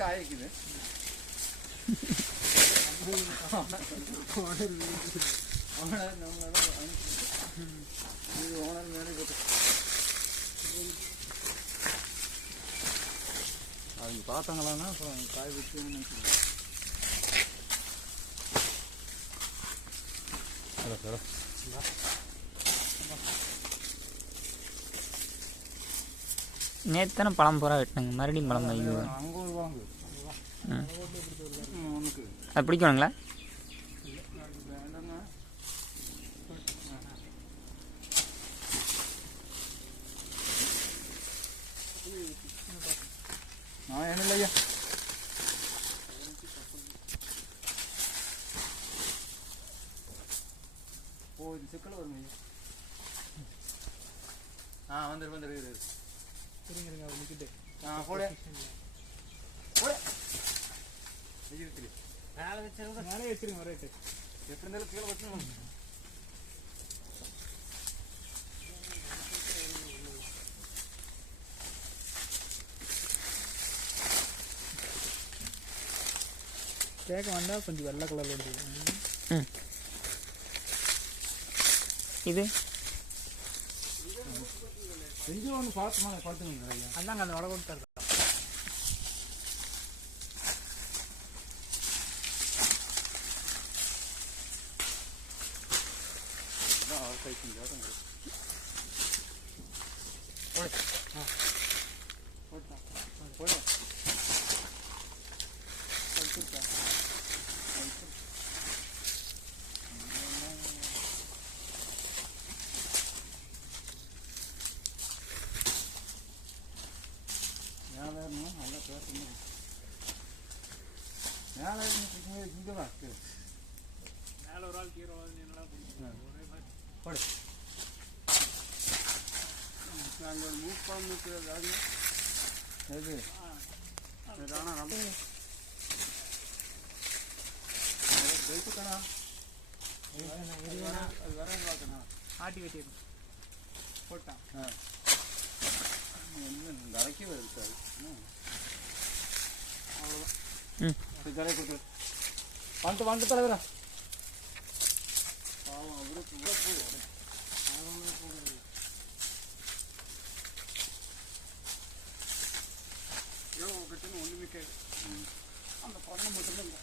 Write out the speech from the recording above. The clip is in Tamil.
காய்க்குது ஓனர் மேலே அவங்க பார்த்தாங்களான்னா அப்புறம் காய் வச்சுன்னு நினைக்கிறேன். நேற்று பழம் பூரா வெட்டினாங்க, மறுபடியும் பழம் வைங்க. அங்கே வருவாங்க. அது பிடிக்கணுங்களா? வேண்டாங்க. என்ன இல்லையா ஓ இது சிக்கல் வருங்க. வந்துரு சரிங்க அவர் நிற்கிட்டு போட போட மேலே வச்சிருங்க ரேட்டு எப்படி இருந்தாலும் கீழே வச்சுருங்க. கேட்க வந்தால் கொஞ்சம் வெள்ளை கலரில் எடுத்துக்கலாம். இது செஞ்சு ஒன்று பார்த்துங்க அதாங்க அந்த வடை கொடுத்தாரு. மேலே ஒரு ஆள் கீரை நாங்கள் மூவ் பண்ணிக்கிறது எது ஆனால் நம்ம வைத்துக்கணா அது வர பார்க்கணும். ஆட்டி வெட்டிடும் போட்டான் என்ன அரைக்கவே இருக்காது. அவ்வளோதான் ஜலை கொடுத்து வந்துட்டு தலைவரா பாவம் அவருக்கு ஒன்றுமே கேட்கு அந்த பணம் மட்டும்தான் இல்லை.